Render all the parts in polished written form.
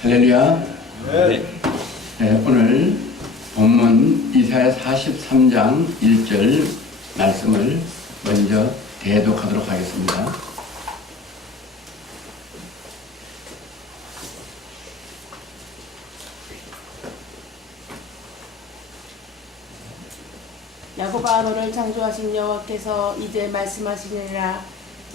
할렐루야. 네. 네, 오늘 본문 이사야 43장 1절 말씀을 먼저 대독하도록 하겠습니다. 야곱아, 너를 창조하신 여호와께서 이제 말씀하시느니라.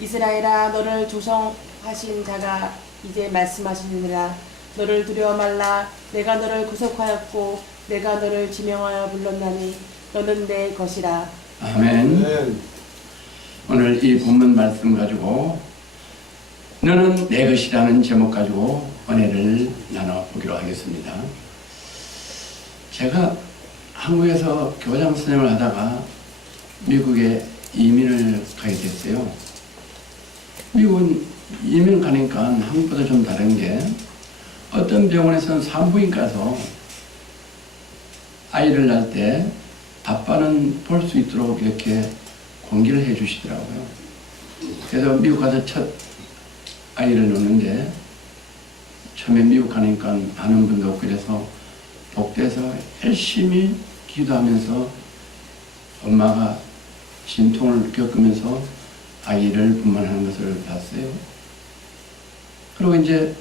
이스라엘아, 너를 조성하신 자가 이제 말씀하시느니라. 너를 두려워 말라. 내가 너를 구속하였고 내가 너를 지명하여 불렀나니 너는 내 것이라. 아멘. 오늘 이 본문 말씀 가지고 너는 내 것이라는 제목 가지고 은혜를 나눠보기로 하겠습니다. 제가 한국에서 교장 선생님을 하다가 미국에 이민을 가게 됐어요. 미국은 이민 가니까 한국보다 좀 다른 게 어떤 병원에서는 산부인과에서 아이를 낳을 때 아빠는 볼 수 있도록 이렇게 공개를 해 주시더라고요. 그래서 미국 가서 첫 아이를 놓는데 처음에 미국 가니까 아는 분도 없고 그래서 복도에서 열심히 기도하면서 엄마가 진통을 겪으면서 아이를 분만하는 것을 봤어요. 그리고 이제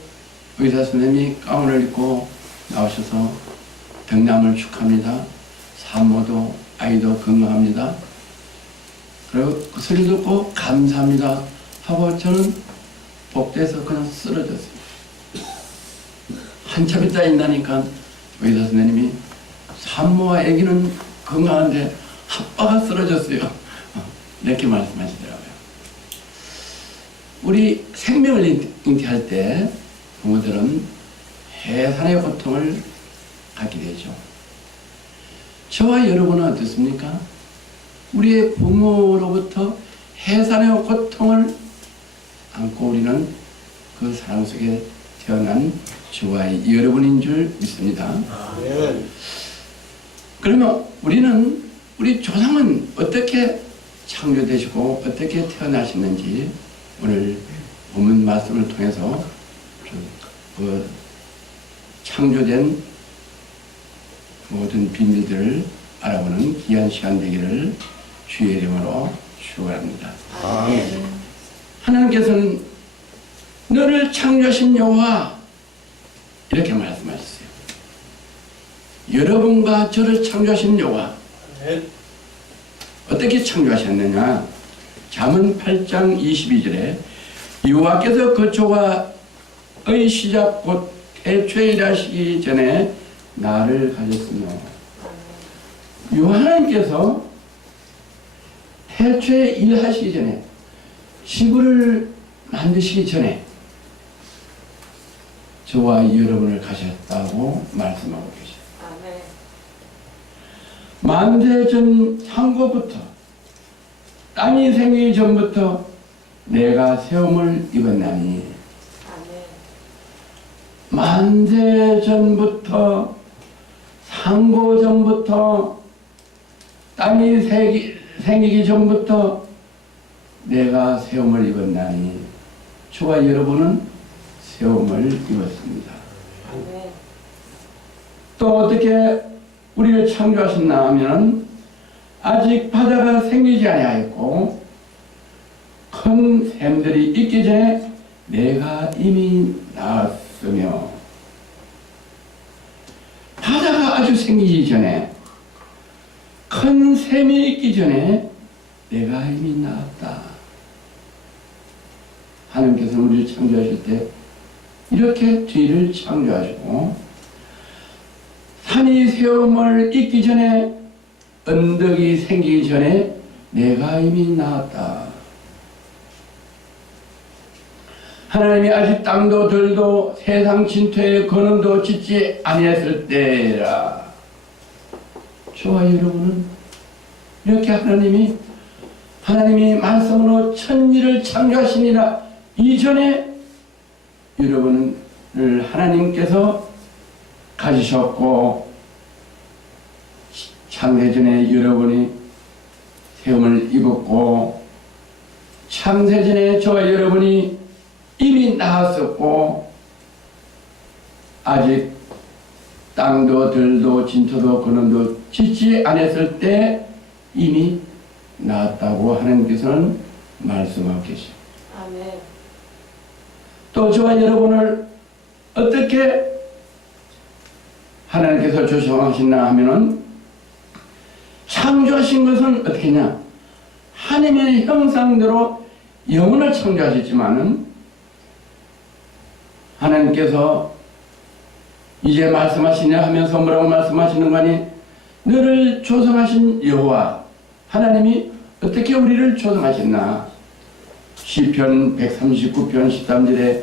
의사 선생님이 가운을 입고 나오셔서 병남을 축하합니다. 산모도 아이도 건강합니다. 그리고 그 소리 듣고 감사합니다 하고 저는 복도에서 그냥 쓰러졌어요. 한참 있다 있다니까 의사 선생님이 산모와 아기는 건강한데 아빠가 쓰러졌어요. 이렇게 말씀하시더라고요. 우리 생명을 잉태할 때 부모들은 해산의 고통을 갖게 되죠. 저와 여러분은 어떻습니까? 우리의 부모로부터 해산의 고통을 안고 우리는 그 사랑 속에 태어난 저와 여러분인 줄 믿습니다. 그러면 우리 조상은 어떻게 창조되시고 어떻게 태어나셨는지 오늘 본문 말씀을 통해서 그 창조된 모든 비밀들을 알아보는 귀한 시간 되기를 주의 이름으로 축원합니다. 하나님께서는 너를 창조하신 여호와 이렇게 말씀하셨어요. 여러분과 저를 창조하신 여호와 어떻게 창조하셨느냐? 잠언 8장 22절에 여호와께서 거처와의 시작 곧 태초에 일하시기 전에 나를 가졌으며 하나님께서 태초에 일하시기 전에 지구를 만드시기 전에 저와 여러분을 가셨다고 말씀하고 계십니다. 만세 전 상고부터 땅이 생기기 전부터 내가 세움을 입었나니 만세 전부터 상고 전부터 땅이 생기기 전부터 내가 세움을 입었나니 저와 여러분은 세움을 입었습니다. 또 어떻게 우리를 창조하셨나 하면 아직 바다가 생기지 아니하였고 큰 샘들이 있기 전에 내가 이미 나았으며 바다가 아주 생기기 전에 큰 샘이 있기 전에 내가 이미 나았다. 하나님께서 우리를 창조하실 때 이렇게 뒤를 창조하시고 산이 세움을 잇기 전에 언덕이 생기기 전에 내가 이미 나았다. 하나님이 아직 땅도 들도 세상 진토에 근원도 짓지 아니했을 때라. 저와 여러분은 이렇게 하나님이 말씀으로 천지를 창조하시니라 이전에 여러분을 하나님께서 가지셨고 창세전에 여러분이 세움을 입었고 창세전에 저와 여러분이 이미 나았었고 아직 땅도 들도 진토도 근원도 짓지 않았을 때 이미 낳았다고 하나님께서는 말씀하고 계십니다. 아멘. 또 저와 여러분을 어떻게 하나님께서 조성하시나 하면은 창조하신 것은 어떻게 냐 하나님의 형상대로 영혼을 창조하셨지만은 하나님께서 이제 말씀하시냐 하면서 뭐라고 말씀하시는 거니 너를 조성하신 여호와 하나님이 어떻게 우리를 조성하셨나. 시편 139편 13절에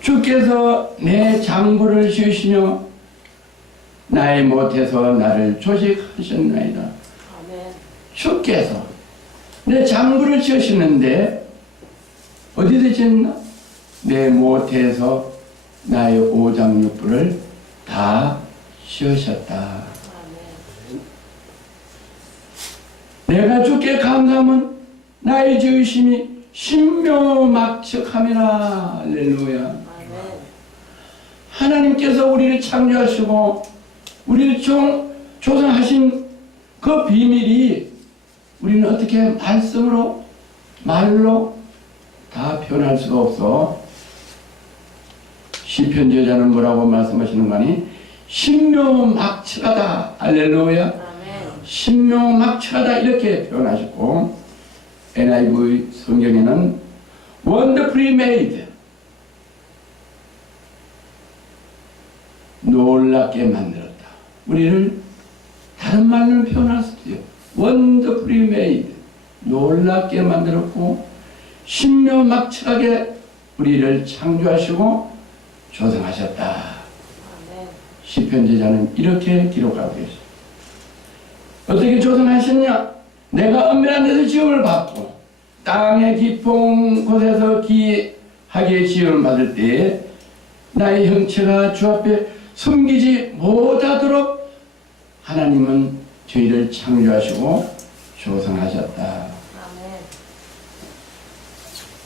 주께서 내 장부를 씌우시며 나의 못에서 나를 조직하셨나이다. 아멘. 주께서 내 장부를 씌우시는데 어디서 지었나? 내 못에서 나의 오장육부를 다 씌우셨다. 아멘. 내가 주께 감사하면 나의 지으심이 신묘막측함이라. 할렐루야. 아멘. 하나님께서 우리를 창조하시고 우리를 조성하신 그 비밀이 우리는 어떻게 말씀으로 말로 다 표현할 수가 없어. 시편 저자는 뭐라고 말씀하시는 거니? 신묘막측하다. 할렐루야. 아멘. 신묘막측하다 이렇게 표현하셨고 NIV 성경에는 wonderfully made 놀랍게 만들었다. 우리를 다른 말로 표현할 수도 있어요. wonderfully made 놀랍게 만들었고 신묘막측하게 우리를 창조하시고 조성하셨다. 아멘. 시편 저자는 이렇게 기록하고 계십니다. 어떻게 조성하셨냐? 내가 엄밀한 데서 지음을 받고 땅의 깊은 곳에서 기하게 지음을 받을 때에 나의 형체가 주 앞에 숨기지 못하도록 하나님은 저희를 창조하시고 조성하셨다. 아멘.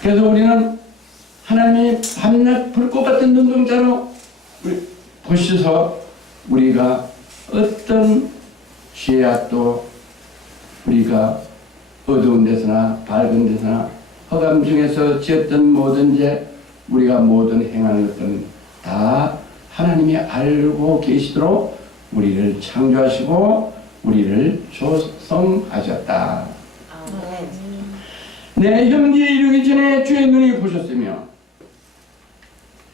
그래서 우리는 하나님이 밤낮 불꽃 같은 눈동자로 보셔서 우리가 어떤 죄악도 우리가 어두운 데서나 밝은 데서나 허감 중에서 지었던 모든 죄 우리가 모든 행하는 것들은 다 하나님이 알고 계시도록 우리를 창조하시고 우리를 조성하셨다. 아멘. 내 형제에 이르기 전에 주의 눈이 보셨으며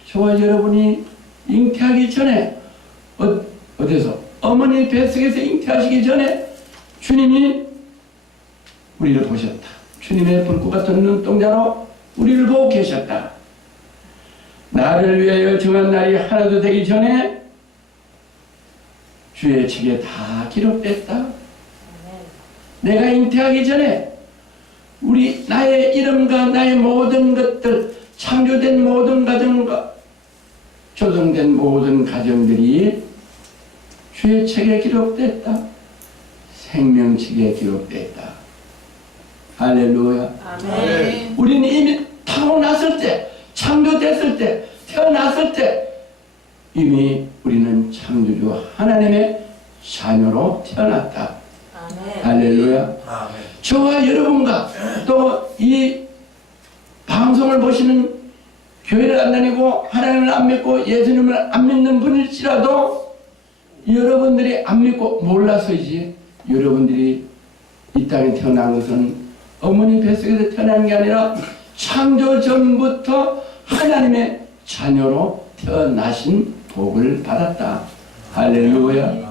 저와 여러분이 잉태하기 전에 어디서 어머니 뱃속에서 잉태하시기 전에 주님이 우리를 보셨다. 주님의 불꽃 같은 눈동자로 우리를 보고 계셨다. 나를 위하여 정한 날이 하나도 되기 전에 주의 책에 다 기록됐다. 아멘. 내가 잉태하기 전에 나의 이름과 나의 모든 것들, 창조된 모든 가정과 조성된 모든 가정들이 주의 책에 기록됐다. 생명책에 기록됐다. 할렐루야. 아멘. 우리는 이미 타고났을 때, 창조됐을 때, 태어났을 때 이미 우리는 창조주 하나님의 자녀로 태어났다. 아멘. 할렐루야. 아멘. 저와 여러분과 또 이 방송을 보시는 교회를 안 다니고 하나님을 안 믿고 예수님을 안 믿는 분일지라도 여러분들이 안 믿고 몰라서이지 여러분들이 이 땅에 태어난 것은 어머니 뱃속에서 태어난 게 아니라 창조 전부터 하나님의 자녀로 태어나신 복을 받았다. 할렐루야.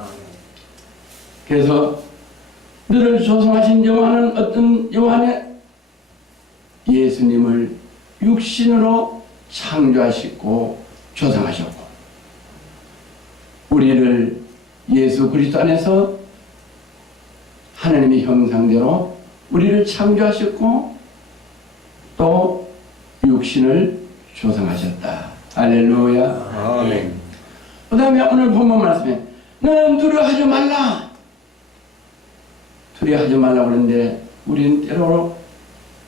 그래서 너를 조성하신 여호와는 어떤 여호와냐? 예수님을 육신으로 창조하시고 조성하셨고 우리를 예수 그리스도 안에서 하나님의 형상대로 우리를 창조하셨고 또 육신을 조성하셨다. 할렐루야. 아멘. 그 다음에 오늘 본문 말씀에 너는 두려워하지 말라. 두려워하지 말라고 그러는데 우리는 때로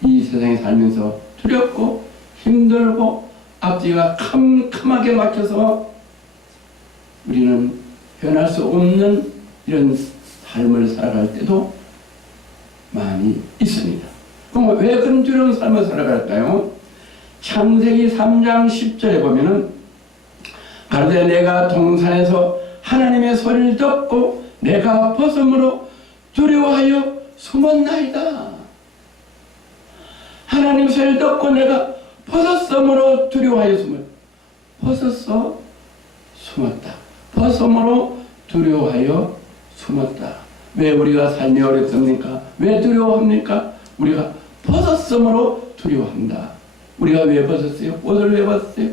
이 세상에 살면서 두렵고 힘들고 앞뒤가 캄캄하게 막혀서 우리는 변할 수 없는 이런 삶을 살아갈 때도 많이 있습니다. 그럼 왜 그런 두려운 삶을 살아갈까요? 창세기 3장 10절에 보면은 가로되 내가 동산에서 하나님의 소리를 듣고 내가 벗음으로 두려워하여 숨었나이다. 하나님 소리를 듣고 내가 벗었으므로 두려워하여 숨었다. 벗었어 숨었다. 벗음으로 두려워하여 숨었다. 왜 우리가 삶이 어렵습니까? 왜 두려워합니까? 우리가 벗었으므로 두려워한다. 우리가 왜 벗었어요? 옷을 왜 벗었어요?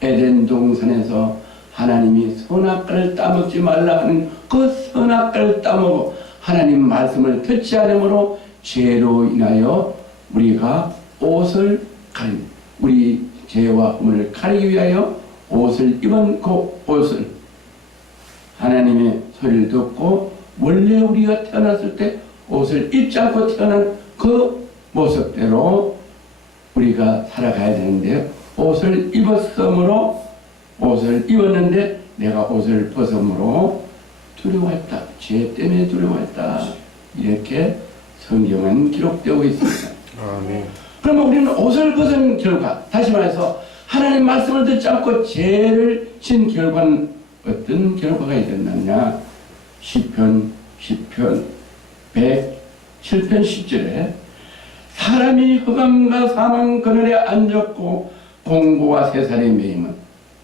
에덴 동산에서 하나님이 선악과를 따먹지 말라 하는 그 선악과를 따먹고 하나님 말씀을 듣지 않으므로 죄로 인하여 우리가 옷을 가립니다. 우리 죄와 흠을 가리기 위하여 옷을 입은 그 옷을 하나님의 소리를 듣고 원래 우리가 태어났을 때 옷을 입지 않고 태어난 그 모습대로 우리가 살아가야 되는데 옷을 입었으므로 옷을 입었는데 내가 옷을 벗음으로 두려워했다. 죄 때문에 두려워했다. 이렇게 성경은 기록되고 있습니다. 아멘. 그러면 우리는 옷을 벗은 결과, 다시 말해서 하나님 말씀을 듣지 않고 죄를 진 결과는 어떤 결과가 있었느냐? 시편 107편 10절에 사람이 흑암과 사망 그늘에 앉았고 공고와 세살에 매임은,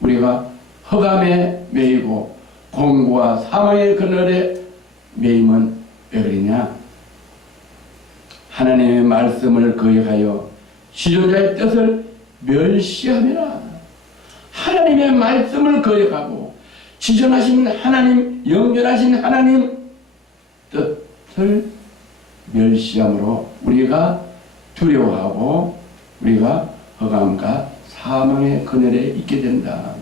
우리가 흑암에 매이고 공고와 사망의 그늘에 매임은 왜 그러냐? 하나님의 말씀을 거역하여 지존자의 뜻을 멸시함이라. 하나님의 말씀을 거역하고 지존하신 하나님, 영존하신 하나님 뜻을 멸시함으로 우리가 두려워하고 우리가 흑암과 사망의 그늘에 있게 된다.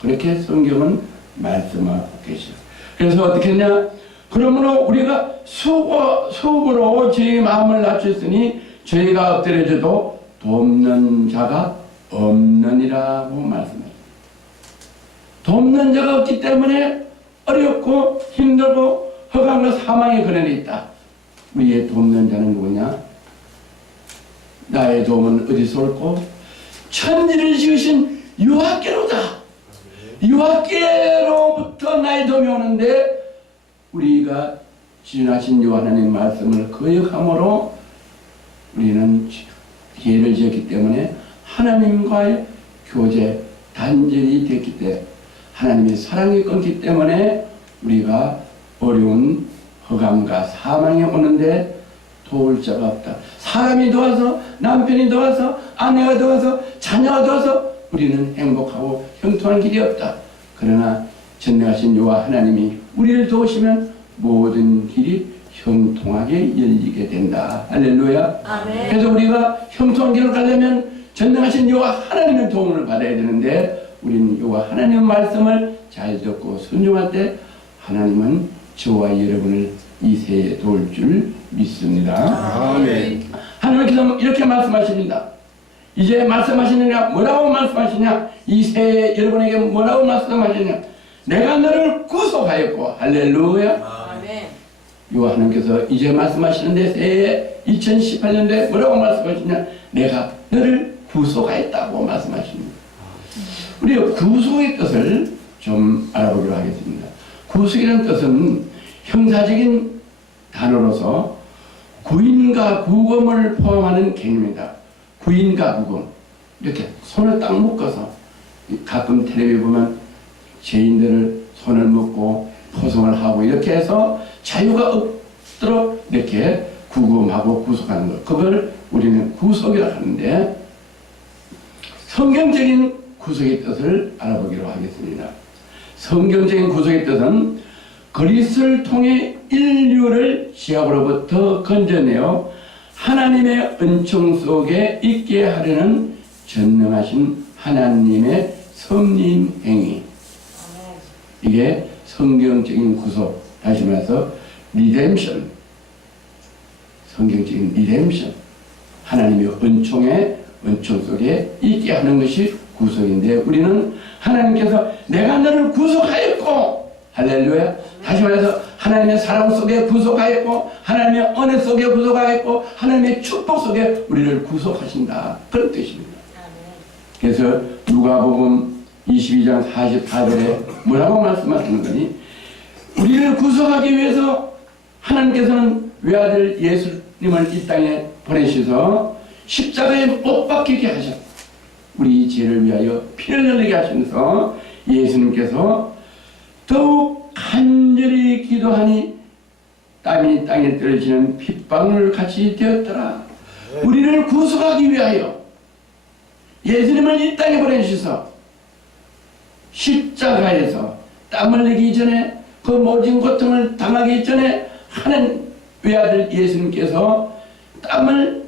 그렇게 성경은 말씀하고 계시죠. 그래서 어떻게 했냐? 그러므로 우리가 수고로 저희 마음을 낮췄으니 저희가 엎드려져도 돕는 자가 없느니라고 말씀합니다. 돕는 자가 없기 때문에 어렵고 힘들고 흑암과 사망의 그늘에 있다. 우리의 돕는 자는 누구냐? 나의 도움은 어디서 올고? 천지를 지으신 여호와께로다. 여호와께로부터 나의 도움이 오는데 우리가 지존하신 여호와 하나님의 말씀을 거역함으로 우리는 죄를 지었기 때문에 하나님과의 교제, 단절이 됐기 때문에 하나님의 사랑이 끊기 때문에 우리가 어려운 흑암과 사망이 오는데 도울 자가 없다. 사람이 도와서, 남편이 도와서, 아내가 도와서, 자녀가 도와서 우리는 행복하고 형통한 길이 없다. 그러나 전능하신 여호와 하나님이 우리를 도우시면 모든 길이 형통하게 열리게 된다. 할렐루야. 아멘. 그래서 우리가 형통한 길을 가려면 전능하신 여호와 하나님의 도움을 받아야 되는데 우리는 여호와 하나님의 말씀을 잘 듣고 순종할 때 하나님은 저와 여러분을 이 세에 도울 줄 믿습니다. 아멘. 하나님께서 이렇게 말씀하십니다. 이제 말씀하시느냐? 뭐라고 말씀하시냐? 이 세에 여러분에게 뭐라고 말씀하시냐? 내가 너를 구속하였고. 할렐루야. 아멘. 여호와 하나님께서 이제 말씀하시는데 새해 2018년도에 뭐라고 말씀하시냐? 내가 너를 구속하였다고 말씀하십니다. 우리가 구속의 뜻을 좀 알아보기로 하겠습니다. 구속이라는 뜻은 형사적인 단어로서 구인과 구검을 포함하는 개념이다. 구인과 구검. 이렇게 손을 딱 묶어서 가끔 텔레비에 보면 죄인들을 손을 묶고 포성을 하고 이렇게 해서 자유가 없도록 이렇게 구금하고 구속하는 것. 그걸 우리는 구속이라고 하는데 성경적인 구속의 뜻을 알아보기로 하겠습니다. 성경적인 구속의 뜻은 그리스도를 통해 인류를 지압으로부터 건져내어 하나님의 은총 속에 있게 하려는 전능하신 하나님의 섭리 행위. 이게 성경적인 구속, 다시 말해서 리뎀션, 성경적인 리뎀션, 하나님의 은총 속에 있게 하는 것이 구속인데 우리는 하나님께서 내가 너를 구속하였고, 할렐루야. 다시 말해서 하나님의 사랑 속에 구속하였고, 하나님의 은혜 속에 구속하였고, 하나님의 축복 속에 우리를 구속하신다, 그런 뜻입니다. 그래서 누가복음 22장 44절에 뭐라고 말씀하시는 거니? 우리를 구속하기 위해서 하나님께서는 외아들 예수님을 이 땅에 보내셔서 십자가에 못 박히게 하셨다. 우리 죄를 위하여 피를 흘리게 하시면서 예수님께서 더욱 간절히 기도하니 땀이 땅에 떨어지는 핏방울 같이 되었더라. 우리를 구속하기 위하여 예수님을 이 땅에 보내주셔서 십자가에서 땀 흘리기 전에 그 모진 고통을 당하기 전에 하는 외아들 예수님께서 땀을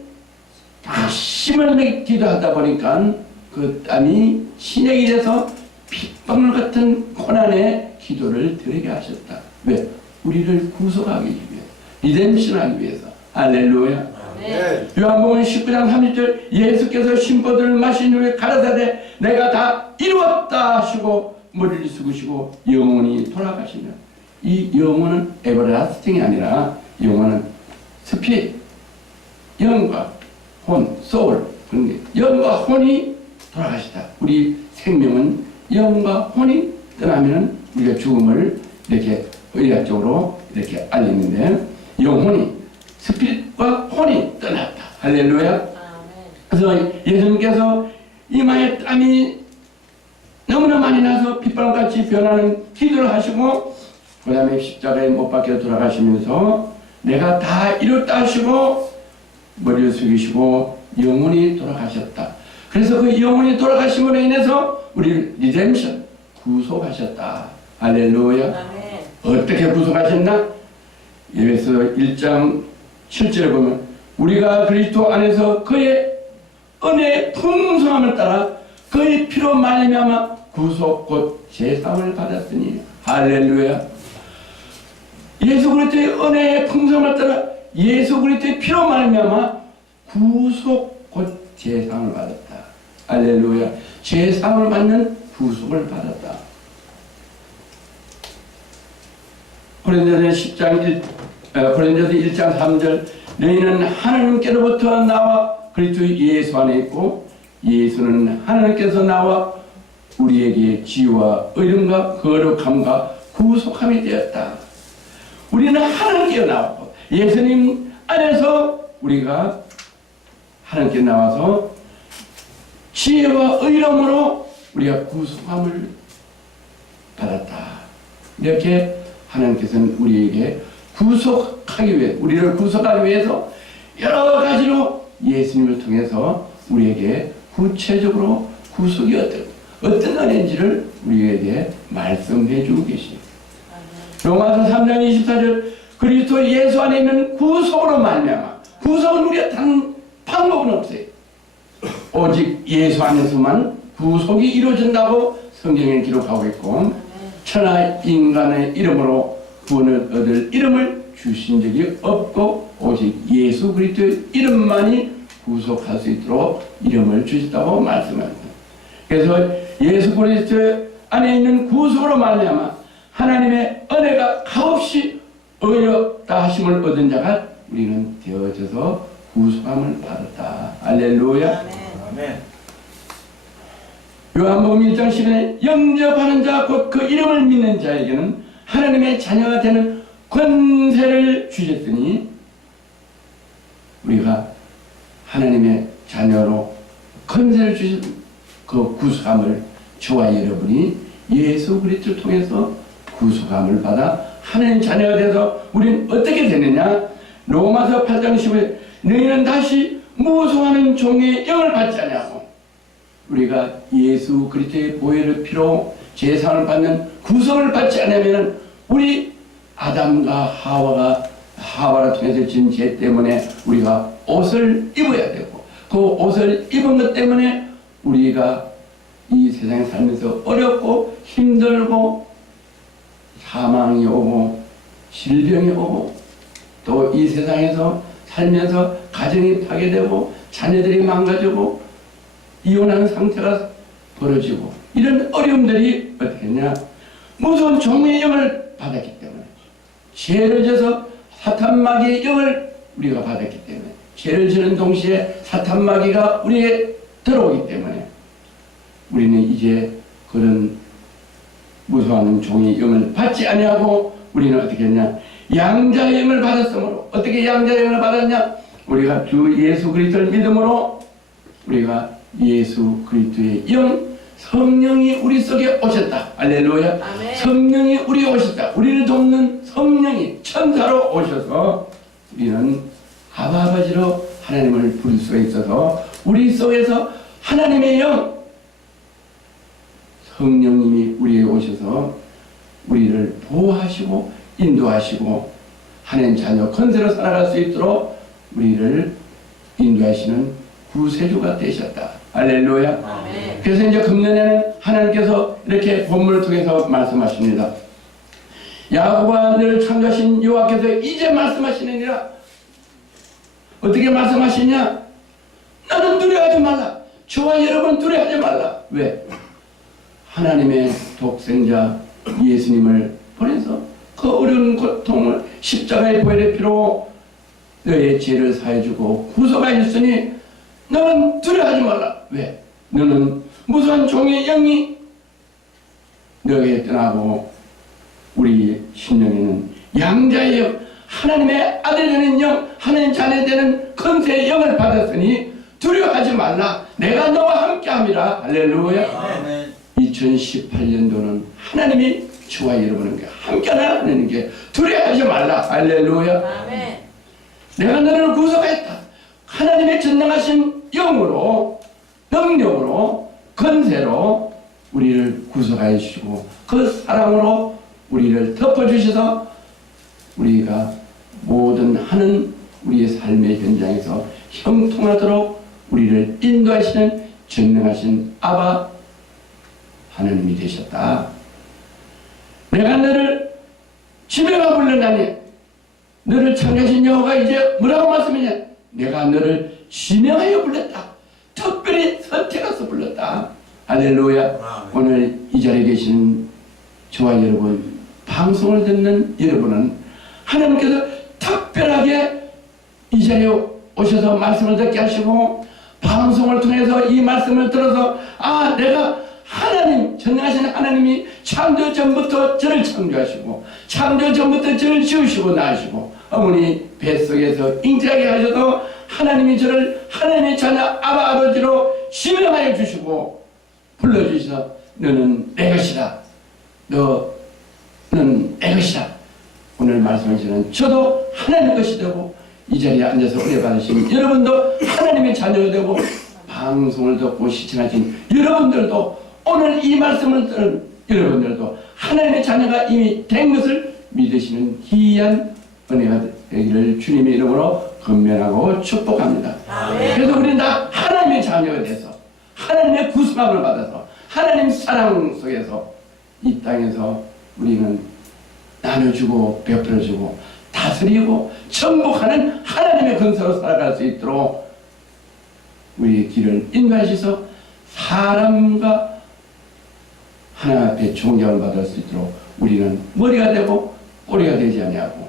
다심을 내게 기도하다 보니까 그 땀이 신약이 돼서 핏방울 같은 고난의 기도를 드리게 하셨다. 왜? 우리를 구속하기 위해, 리뎀션하기 위해서. 할렐루야. 네. 요한복음 19장 30절 예수께서 심포들을 마신 후에 가라사대 내가 다 이루었다 하시고 머리를 숙이시고 영원히 돌아가시며, 이 영혼은 에버라스팅이 아니라 영혼은 스피릿, 영과 혼, 소울, 영과 혼이 돌아가시다. 우리 생명은 영과 혼이 떠나면 우리가 죽음을 이렇게 의학적으로 이렇게 알리는데, 영혼이, 스피릿과 혼이 떠났다. 할렐루야. 그래서 예수님께서 이마에 땀이 너무나 많이 나서 핏방울같이 변하는 기도를 하시고, 그 다음에 십자가에 못 박혀 돌아가시면서 내가 다 이뤘다 하시고 머리를 숙이시고 영원히 돌아가셨다. 그래서 그 영원히 돌아가심으로 인해서 우리를 리뎀션, 구속하셨다. 할렐루야. 어떻게 구속하셨나? 에베소 1장 7절에 보면 우리가 그리스도 안에서 그의 은혜의 풍성함을 따라 그의 피로 말미암아 구속 곧 제사함을 받았으니. 할렐루야. 예수 그리스도의 은혜의 풍성함을 따라 예수 그리스도의 피로 말미암아 구속 곧 제사함을 받았다. 할렐루야. 제사함을 받는 구속을 받았다. 고린도서 1장 3절 너희는 하나님께로부터 나와 그리스도 예수 안에 있고 예수는 하나님께서 나와 우리에게 지혜와 의름과 거룩함과 구속함이 되었다. 우리는 하나님께 나왔고 예수님 안에서 우리가 하나님께 나와서 지혜와 의름으로 우리가 구속함을 받았다. 이렇게 하나님께서는 우리에게 구속하기 위해, 우리를 구속하기 위해서 여러 가지로 예수님을 통해서 우리에게 구체적으로 구속이 어떤 은혜인지를 우리에게 말씀해 주고 계십니다. 로마서 3장 24절 그리스도 예수 안에 있는 구속으로 말미암아, 구속은 우리가 다른 방법은 없어요. 오직 예수 안에서만 구속이 이루어진다고 성경에 기록하고 있고, 천하 인간의 이름으로 구원을 얻을 이름을 주신 적이 없고 오직 예수 그리스도의 이름만이 구속할 수 있도록 이름을 주셨다고 말씀합니다. 그래서 예수 그리스도 안에 있는 구속으로 말미암아 하나님의 은혜가 값없이 의롭다 하심을 얻은 자가 우리는 되어져서 구속함을 받았다. 할렐루야. 아멘. 요한복음 1장 10절에 영접하는 자 곧 그 이름을 믿는 자에게는 하나님의 자녀가 되는 권세를 주셨으니, 우리가 하나님의 자녀로 권세를 주신 그 구속함을 저와 여러분이 예수 그리스도를 통해서 구속함을 받아 하나님 자녀가 돼서 우리는 어떻게 되느냐? 로마서 8장 15절 너희는 다시 무소하는 종의 영을 받지 않냐고. 우리가 예수 그리스도의 보혈의 피로 제사를 받는 구속을 받지 않으면 우리 아담과 하와를 통해서 진 죄 때문에 우리가 옷을 입어야 되고, 그 옷을 입은 것 때문에 우리가 이 세상에 살면서 어렵고 힘들고 사망이 오고 질병이 오고 또 이 세상에서 살면서 가정이 파괴되고 자녀들이 망가지고 이혼하는 상태가 벌어지고 이런 어려움들이 어떻게 했냐? 무서운 종의 영을 받았기 때문에, 죄를 져서 사탄마귀의 영을 우리가 받았기 때문에, 죄를 지는 동시에 사탄마귀가 우리에 들어오기 때문에 우리는 이제 그런 무서워하는 종의 영을 받지 아니하고 우리는 어떻게 했냐? 양자의 영을 받았으므로. 어떻게 양자의 영을 받았냐? 우리가 주 예수 그리스도를 믿음으로 우리가 예수 그리스도의 영, 성령이 우리 속에 오셨다. 할렐루야. 아멘. 성령이 우리에 오셨다. 우리를 돕는 성령이 천사로 오셔서 우리는 아버지로 하나님을 부를 수가 있어서 우리 속에서 하나님의 영, 성령님이 우리에 오셔서 우리를 보호하시고 인도하시고 하나님 자녀 건세로 살아갈 수 있도록 우리를 인도하시는 구세주가 되셨다. 할렐루야. 아멘. 그래서 이제 금년에는 하나님께서 이렇게 본문을 통해서 말씀하십니다. 야곱아 너를 창조하신 여호와께서 이제 말씀하시느니라. 어떻게 말씀하시냐? 나는 두려워하지 말라. 저와 여러분 두려워하지 말라. 왜? 하나님의 독생자 예수님을 보내서 그 어려운 고통을 십자가의 보혈의 피로 너의 죄를 사해주고 구속하여 줬으니 너는 두려워하지 말라. 왜? 너는 무서운 종의 영이 너에게 떠나고 우리 심령에는 양자의 영, 하나님의 아들 되는 영, 하나님 자녀 되는 건세의 영을 받았으니 두려워하지 말라. 내가 너와 함께함이라. 할렐루야. 2018년도는 하나님이 저와 여러분과 함께하는 게 두려워하지 말라. 할렐루야. 아멘. 내가 너를 구속했다. 하나님의 전능하신 영으로, 능력으로, 건세로 우리를 구속하여 주시고 그 사랑으로 우리를 덮어주셔서 우리가 모든 하는 우리의 삶의 현장에서 형통하도록 우리를 인도하시는 전능하신 아바 하나님이 되셨다. 내가 너를 지명하 불렀나니 너를 창조하신 여호와가 이제 뭐라고 말씀했냐? 내가 너를 지명하여 불렀다. 특별히 선택해서 불렀다. 할렐루야. 오늘 이 자리에 계신 저와 여러분, 방송을 듣는 여러분은 하나님께서 특별하게 이 자리에 오셔서 말씀을 듣게 하시고 방송을 통해서 이 말씀을 들어서 아 내가 하나님, 전능하신 하나님이 창조 전부터 저를 창조하시고 창조 전부터 저를 지으시고 낳으시고 어머니 뱃속에서 잉태하게 하셔서 하나님이 저를 하나님의 자녀 아바 아버지로 지명하여 주시고 불러주셔서 너는 내 것이다. 너는 내 것이다. 오늘 말씀하시는 저도 하나님 것이 되고 이 자리에 앉아서 은혜 받으신 여러분도 하나님의 자녀가 되고 방송을 듣고 시청하신 여러분들도 오늘 이 말씀을 들은 여러분들도 하나님의 자녀가 이미 된 것을 믿으시는 귀한 은혜가 되기를 주님의 이름으로 건면하고 축복합니다. 아멘. 그래서 우리는 다 하나님의 자녀가 돼서 하나님의 구속함을 받아서 하나님 사랑 속에서 이 땅에서 우리는 나눠주고 베풀어주고 다스리고 정복하는 하나님의 건설로 살아갈 수 있도록 우리의 길을 인도하셔서 사람과 하나 앞에 존경을 받을 수 있도록 우리는 머리가 되고 꼬리가 되지 아니하고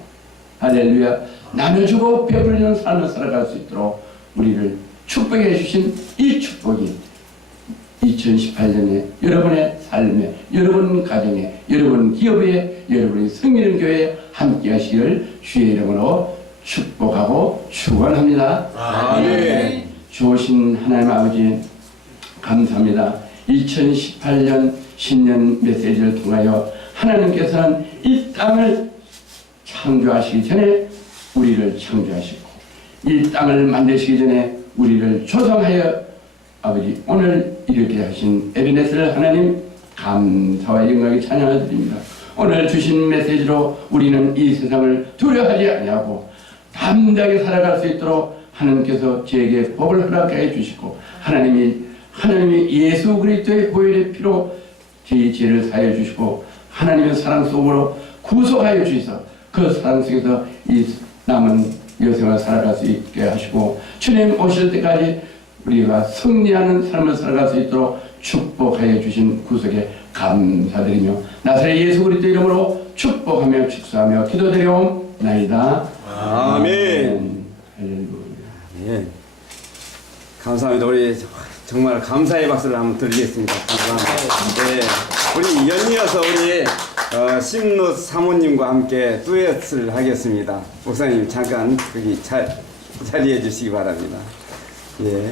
할렐루야 나눠주고 베풀어주는 삶을 살아갈 수 있도록 우리를 축복해 주신 이 축복이 2018년에 여러분의 삶에 여러분 가정에 여러분 기업에 여러분의 성민의 교회에 함께 하시기를 주의 이름으로 축복하고 축원합니다. 아멘. 좋으신 하나님 아버지 감사합니다. 2018년 신년 메시지를 통하여 하나님께서는 이 땅을 창조하시기 전에 우리를 창조하시고 이 땅을 만드시기 전에 우리를 조성하여 아버지 오늘 이렇게 하신 에베네셀 하나님 감사와 영광의 찬양을 드립니다. 오늘 주신 메시지로 우리는 이 세상을 두려워하지 아니하고 담대하게 살아갈 수 있도록 하나님께서 저에게 법을 허락해 주시고 하나님이 예수 그리스도의 보혈의 피로 저희 죄를 사해 주시고 하나님의 사랑 속으로 구속하여 주셔서 그 사랑 속에서 이 남은 여생을 살아갈 수 있게 하시고 주님 오실 때까지 우리가 승리하는 삶을 살아갈 수 있도록 축복하여 주신 구속에 감사드리며 나사렛 예수 그리스도 이름으로 축복하며 축사하며 기도드리옵나이다. 아멘. 할렐루야. 예. 감사합니다. 우리 정말 감사의 박수를 한번 드리겠습니다. 감사합니다. 네. 우리 연이어서 우리 심노 사모님과 함께 듀엣을 하겠습니다. 목사님 잠깐 거기 자리해 주시기 바랍니다. 예.